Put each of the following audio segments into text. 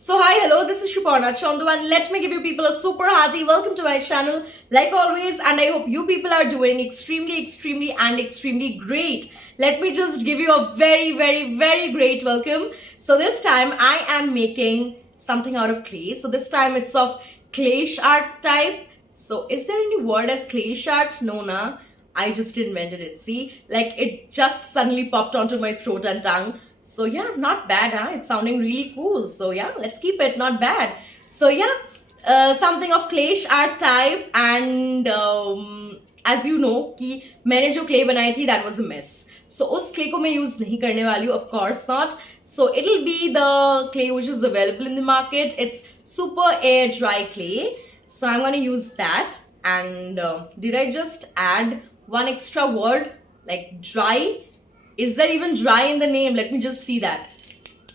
So hi, hello, this is Shuparna Chandu and let me give you people a super hearty welcome to my channel like always, and I hope you people are doing extremely great. Let me just give you a very great welcome. So this time I am making something out of clay. So this time it's of clay art type. So is there any word as clay art? No, na. I just invented it. See, like it just suddenly popped onto my throat and tongue. So yeah, not bad, huh? It's sounding really cool. So yeah, let's keep it. Not bad. So yeah, something of clay art type, and as you know कि मैंने जो clay बनाई थी that was a mess. So उस clay को मैं use नहीं करने वाली हूँ, of course not. So it'll be the clay which is available in the market. It's super air dry clay. So I'm gonna use that. And did I just add one extra word like dry? Is there even dry in the name? Let me just see that.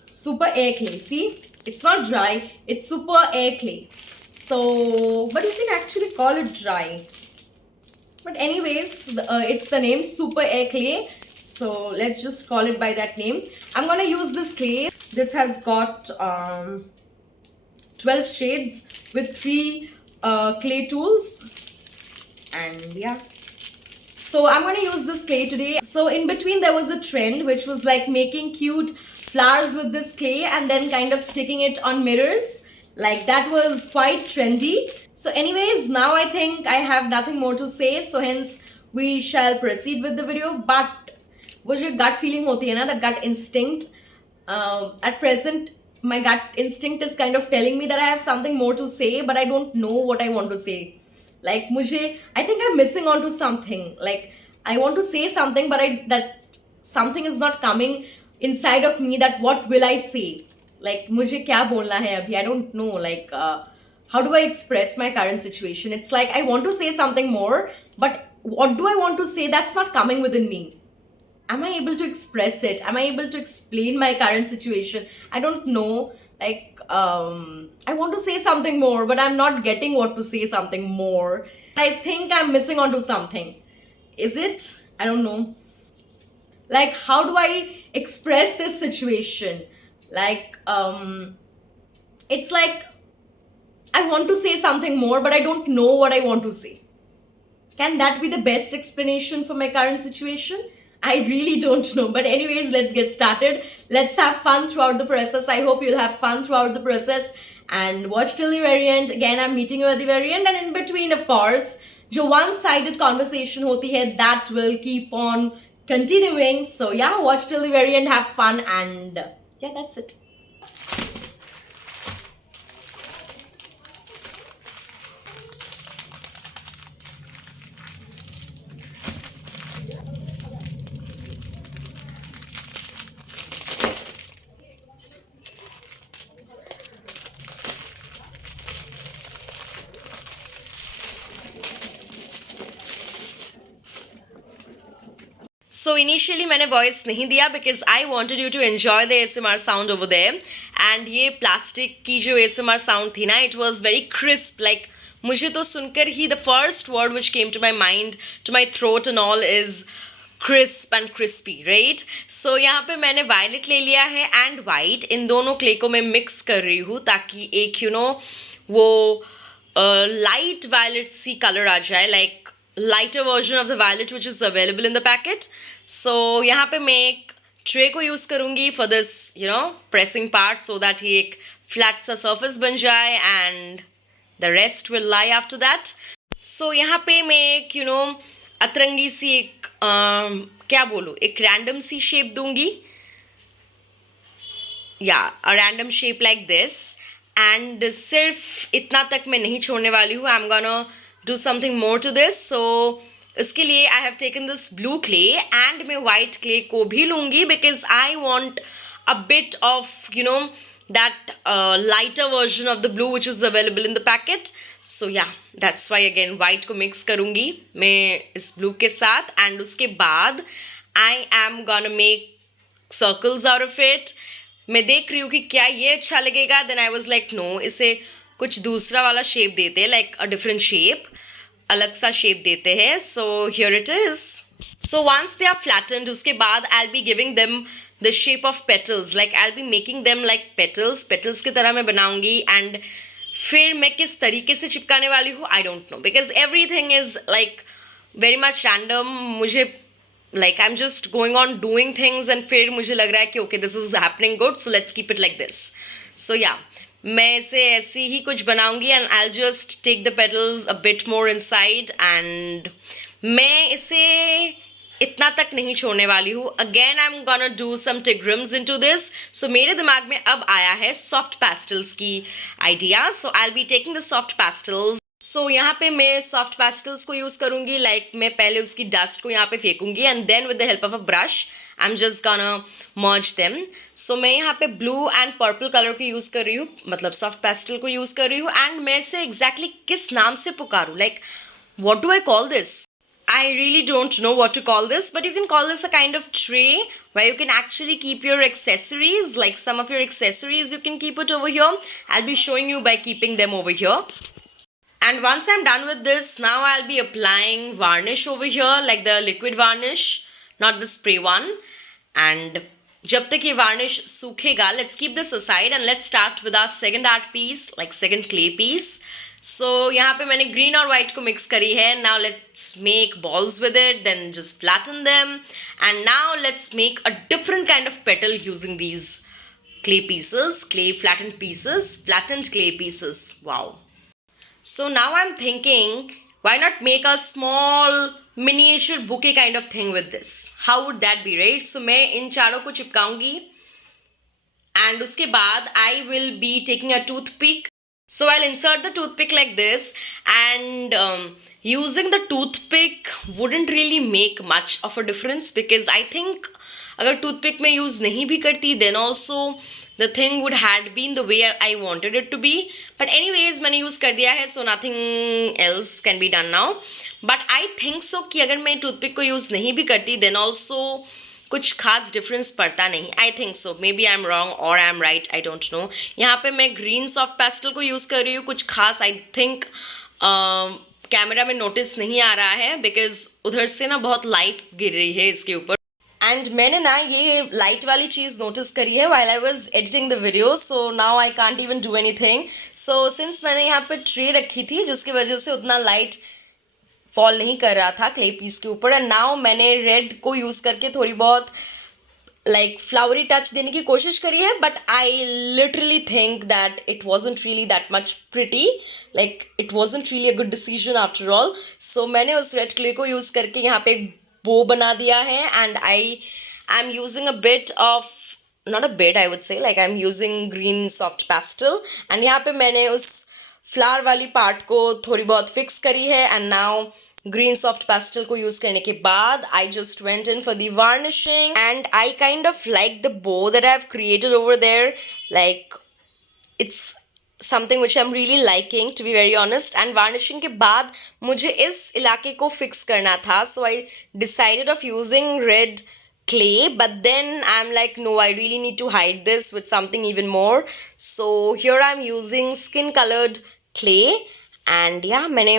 Super air clay. See, it's not dry, it's super air clay. So, but you can actually call it dry. But anyways, it's the name super air clay. So let's just call it by that name. I'm gonna use this clay. This has got 12 shades with 3 clay tools. And yeah, so I'm going to use this clay today. So in between there was a trend which was like making cute flowers with this clay and then kind of sticking it on mirrors. Like that was quite trendy. So anyways, now I think I have nothing more to say. So hence we shall proceed with the video. But वो जो gut feeling होती है ना, that gut instinct, at present my gut instinct is kind of telling me that I have something more to say, but I don't know what I want to say. Like I think I'm missing onto something. Like I want to say something, but that something is not coming inside of me. That what will I say? Like मुझे क्या बोलना है अभी? I don't know. Like how do I express my current situation? It's like I want to say something more, but what do I want to say? That's not coming within me. Am I able to express it? Am I able to explain my current situation? I don't know. Like I want to say something more, but I'm not getting what to say something more. I think I'm missing onto something. Is it? I don't know. Like how do I express this situation? Like it's like I want to say something more, but I don't know what I want to say. Can that be the best explanation for my current situation? I really don't know. But anyways, let's get started. Let's have fun throughout the process. I hope you'll have fun throughout the process and watch till the very end. Again, I'm meeting you at the very end, and in between, of course, जो one-sided conversation होती है, that will keep on continuing. So yeah, watch till the very end, have fun, and yeah, that's it. So initially मैंने voice नहीं दिया because I wanted you to enjoy the ASMR sound over there. And ये plastic की जो ASMR sound थी ना, it was very crisp. Like मुझे तो सुनकर ही the first word which came to my mind, to my throat and all is crisp and crispy, right? So यहाँ पे मैंने violet ले लिया है and white. इन दोनों clay को मैं mix कर रही हूँ ताकि एक वो light violet सी color आ जाए, like lighter version of the violet which is available in the packet. So यहाँ पे मैं एक tray को use करूँगी for this pressing part so that ये एक flat सा surface बन जाए and the rest will lie after that. So यहाँ पे मैं एक अतरंगी सी एक क्या बोलूँ, एक random सी shape दूँगी. Yeah, a random shape like this. And सिर्फ इतना तक मैं नहीं छोड़ने वाली हूँ. I'm gonna do something more to this. So इसके लिए I have taken this blue clay and मैं white clay को भी लूँगी because I want a bit of that lighter version of the blue which is available in the packet. So yeah, that's why again white को mix करूँगी मैं इस blue के साथ, and उसके बाद I am gonna make circles out of it. मैं देख रही हूँ कि क्या ये अच्छा लगेगा. Then I was like no, इसे कुछ दूसरा वाला shape देते हैं, like a different shape, अलग सा shape देते हैं. So here it is. So once they are flattened, उसके बाद I'll be giving them the shape of petals. Like I'll be making them like petals की तरह मैं बनाऊंगी. And फिर मैं किस तरीके से चिपकाने वाली हूँ, I don't know, because everything is like very much random. मुझे like I'm just going on doing things and फिर मुझे लग रहा है कि okay, this is happening good, so let's keep it like this. So yeah, मैं इसे ऐसे ही कुछ बनाऊंगी and I'll just take the petals a bit more inside and मैं इसे इतना तक नहीं छोड़ने वाली हूँ. Again I am gonna do some टिग्रिम्स इनटू दिस. सो मेरे दिमाग में अब आया है सॉफ्ट पेस्टल्स की idea. So I will be taking the soft pastels. So यहाँ पे मैं सॉफ्ट पेस्टल्स को यूज़ करूँगी. लाइक मैं पहले उसकी डस्ट को यहाँ पे फेंकूंगी and then with the help of a brush I am just gonna merge them. So मैं यहाँ पे ब्लू एंड पर्पल कलर को यूज़ कर रही हूँ, मतलब सॉफ्ट पेस्टल को यूज़ कर रही हूँ. एंड मैं इसे एग्जैक्टली किस नाम से पुकारूँ, like what do I call this? I really don't know what to call this, but you can call this a kind of tray where you can actually keep your accessories, like some of your accessories you can keep it over here. I'll be showing you by keeping them over here. And once I'm done with this, now I'll be applying varnish over here, like the liquid varnish, not the spray one. And जब तक ये varnish सूखेगा, let's keep this aside and let's start with our second art piece, like second clay piece. So यहाँ पे मैंने green और white को mix करी है. Now let's make balls with it, then just flatten them. And now let's make a different kind of petal using these clay pieces, clay flattened pieces, flattened clay pieces. Wow. So now I'm thinking, why not make a small miniature bouquet kind of thing with this? How would that be, right? So मैं इन चारों को चिपकाऊंगी and उसके बाद I will be taking a toothpick. So I'll insert the toothpick like this and using the toothpick wouldn't really make much of a difference because I think अगर toothpick मैं use नहीं भी करती then also the thing would had been the way I wanted it to be. But anyways मैंने use कर दिया है, so nothing else can be done now. But I think so कि अगर मैं toothpick को use नहीं भी करती then also कुछ खास डिफरेंस पड़ता नहीं. I think so, maybe I am wrong और I am right, I don't know. यहाँ पे मैं ग्रीन सॉफ्ट पेस्टल को यूज़ कर रही हूँ. कुछ खास आई थिंक कैमरा में नोटिस नहीं आ रहा है बिकॉज उधर से ना बहुत लाइट गिर रही है इसके ऊपर. एंड मैंने ना ये लाइट वाली चीज़ नोटिस करी है while I was editing the video, so now I can't even do anything. So since मैंने यहाँ पे ट्रे रखी थी जिसकी वजह से उतना लाइट फॉल नहीं कर रहा था क्ले पीस के ऊपर. एंड नाउ मैंने रेड को यूज़ करके थोड़ी बहुत लाइक फ्लावरी टच देने की कोशिश करी है. But I literally think that it wasn't really that much pretty, like it wasn't really a good decision after all. So मैंने उस रेड क्ले को यूज़ करके यहाँ पे एक बो बना दिया है. And I am using a bit of, not a bit, I would say like I am using green soft pastel. And यहाँ पे मैंने उस फ्लावर वाली पार्ट को थोड़ी बहुत फिक्स करी है. And now green soft pastel को यूज़ करने के बाद I just went in for the varnishing and I kind of like the bow that I have created over there. Like it's something which I am really liking to be very honest. And varnishing के बाद मुझे इस इलाके को fix करना था, so I decided of using red clay, but then I'm like, no, I really need to hide this with something even more. So here I'm using skin colored clay and yeah, मैंने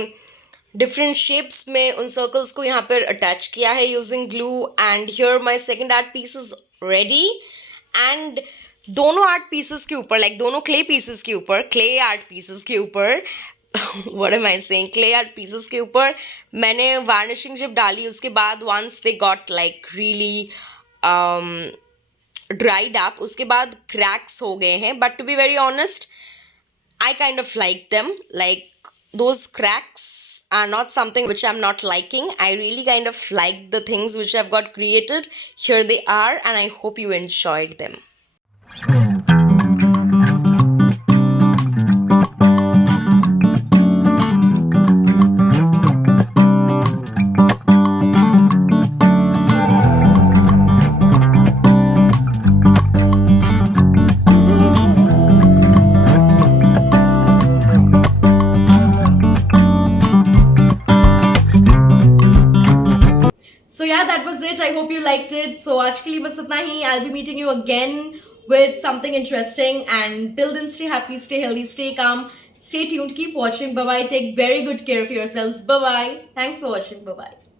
different shapes में उन circles को यहाँ पर attach किया है using glue. And here my second art piece is ready. And दोनों art pieces के ऊपर, like दोनों clay pieces के ऊपर, clay art pieces के ऊपर what am I saying, clay art pieces के ऊपर मैंने varnishing जब डाली उसके बाद once they got like really dried up, उसके बाद cracks हो गए हैं. But to be very honest, I kind of like them. Like those cracks are not something which I'm not liking. I really kind of like the things which I've got created. Here they are and I hope you enjoyed them. So yeah, that was it. I hope you liked it. So आज के लिए बस इतना ही. I'll be meeting you again with something interesting. And till then, stay happy, stay healthy, stay calm, stay tuned, keep watching. Bye bye. Take very good care of yourselves. Bye bye. Thanks for watching. Bye bye.